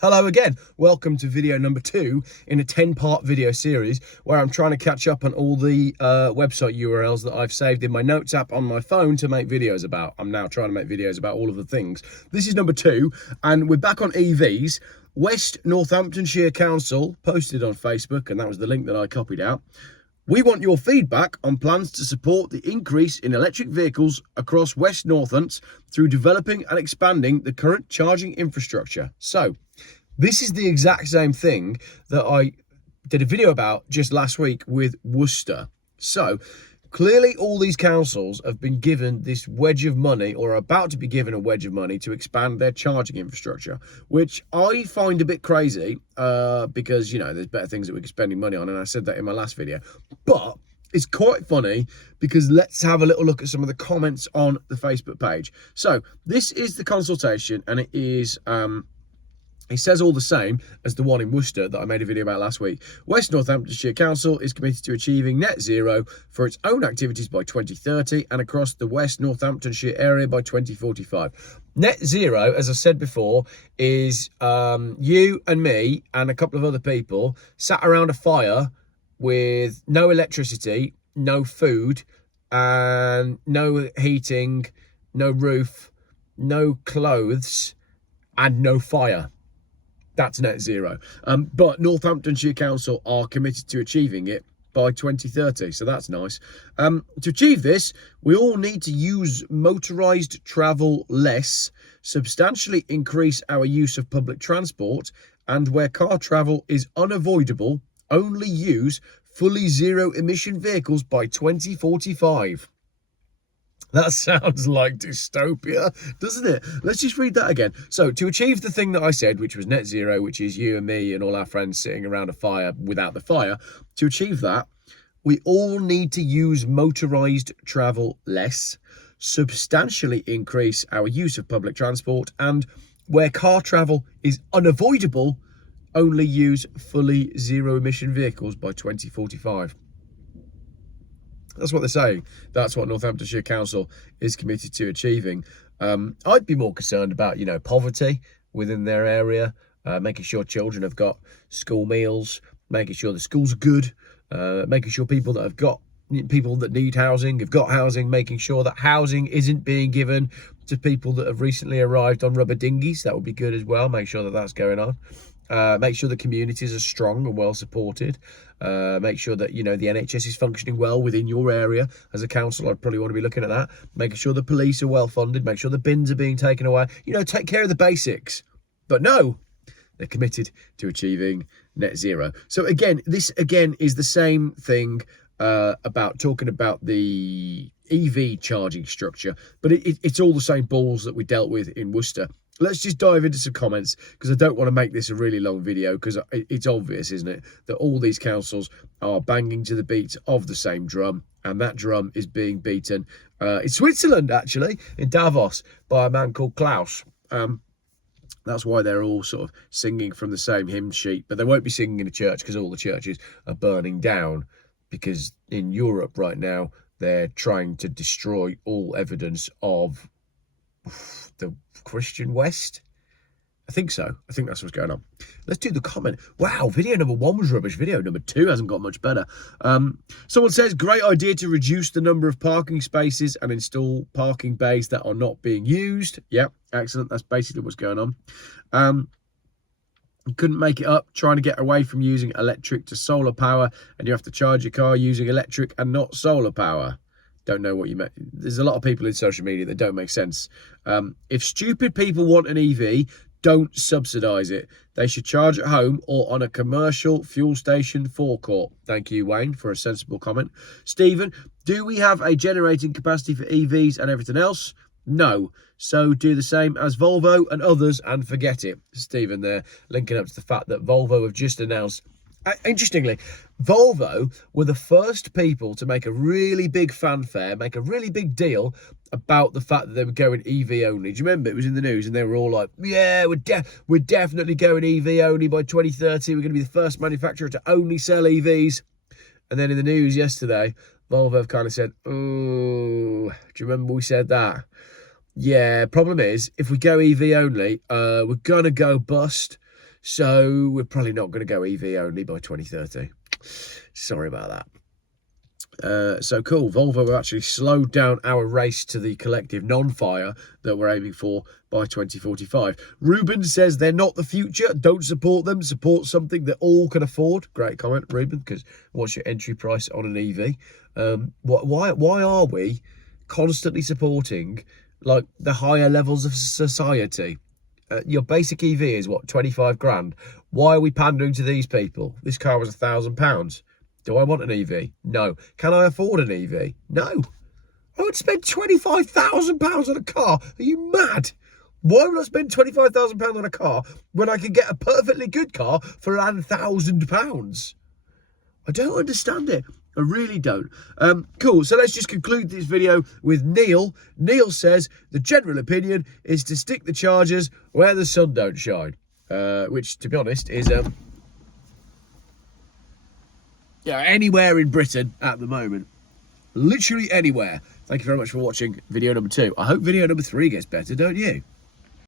Hello again, welcome to video number 2 in a 10-part video series where I'm trying to catch up on all the website URLs that I've saved in my notes app on my phone to make videos about. I'm now trying to make videos about all of the things. This is number 2 and we're back on EVs. West Northamptonshire Council posted on Facebook, and that was the link that I copied out. We want your feedback on plans to support the increase in electric vehicles across West Northants through developing and expanding the current charging infrastructure. So, this is the exact same thing that I did a video about just last week with Worcester. So, clearly all these councils have been given this wedge of money, or are about to be given a wedge of money to expand their charging infrastructure, which I find a bit crazy because, you know, there's better things that we could spending money on, and I said that in my last video. But it's quite funny because let's have a little look at some of the comments on the Facebook page. So this is the consultation, and it is... It says all the same as the one in Worcester that I made a video about last week. West Northamptonshire Council is committed to achieving net zero for its own activities by 2030 and across the West Northamptonshire area by 2045. Net zero, as I said before, is you and me and a couple of other people sat around a fire with no electricity, no food, and no heating, no roof, no clothes, and no fire. That's net zero. But Northamptonshire Council are committed to achieving it by 2030, so that's nice. To achieve this, we all need to use motorised travel less, substantially increase our use of public transport, and where car travel is unavoidable, only use fully zero-emission vehicles by 2045. That sounds like dystopia, doesn't it? Let's just read that again. So, to achieve the thing that I said, which was net zero, which is you and me and all our friends sitting around a fire without the fire, to achieve that, we all need to use motorised travel less, substantially increase our use of public transport, and where car travel is unavoidable, only use fully zero-emission vehicles by 2045. That's what they're saying. That's what Northamptonshire Council is committed to achieving. I'd be more concerned about, you know, poverty within their area, making sure children have got school meals, making sure the schools are good, making sure people that need housing have got housing, making sure that housing isn't being given to people that have recently arrived on rubber dinghies. That would be good as well. Make sure that that's going on. Make sure the communities are strong and well supported. Make sure that, you know, the NHS is functioning well within your area. As a council, I'd probably want to be looking at that. Making sure the police are well funded. Make sure the bins are being taken away. You know, take care of the basics. But no, they're committed to achieving net zero. So again, this again is the same thing about talking about the EV charging structure, but it's all the same balls that we dealt with in Worcester. Let's just dive into some comments, because I don't want to make this a really long video, because it's obvious, isn't it, that all these councils are banging to the beat of the same drum, and that drum is being beaten in Switzerland, actually, in Davos, by a man called Klaus. That's why they're all sort of singing from the same hymn sheet, but they won't be singing in a church because all the churches are burning down, because in Europe right now, they're trying to destroy all evidence of the Christian West. I think so. I think that's what's going on. Let's do the comment. Wow, video number 1 was rubbish. Video number 2 hasn't got much better. Someone says, great idea to reduce the number of parking spaces and install parking bays that are not being used. Yep, excellent. That's basically what's going on. You couldn't make it up, trying to get away from using electric to solar power, and you have to charge your car using electric and not solar power. Don't know what you meant. There's a lot of people in social media that don't make sense. If stupid people want an EV, don't subsidise it. They should charge at home or on a commercial fuel station forecourt. Thank you, Wayne, for a sensible comment. Stephen, do we have a generating capacity for EVs and everything else? No. So do the same as Volvo and others and forget it. Stephen there, linking up to the fact that Volvo have just announced. Interestingly, Volvo were the first people to make a really big fanfare, make a really big deal about the fact that they were going EV only. Do you remember? It was in the news and they were all like, yeah, we're definitely going EV only by 2030. We're going to be the first manufacturer to only sell EVs. And then in the news yesterday, Volvo have kind of said, oh, do you remember we said that? Yeah, problem is, if we go EV only, we're going to go bust. So we're probably not going to go EV only by 2030. Sorry about that. So cool, Volvo have actually slowed down our race to the collective non-fire that we're aiming for by 2045. Ruben says they're not the future, don't support them, support something that all can afford. Great comment, Ruben, because what's your entry price on an EV? Why are we constantly supporting like the higher levels of society? Your basic EV is what, 25 grand? Why are we pandering to these people? This car was £1,000. Do I want an EV? No. Can I afford an EV? No. I would spend £25,000 on a car. Are you mad? Why would I spend £25,000 on a car when I can get a perfectly good car for around £1,000? I don't understand it. I really don't. Cool, so let's just conclude this video with Neil. Neil says, the general opinion is to stick the chargers where the sun don't shine. Which, to be honest, is... anywhere in Britain at the moment. Literally anywhere. Thank you very much for watching video number 2. I hope video number 3 gets better, don't you?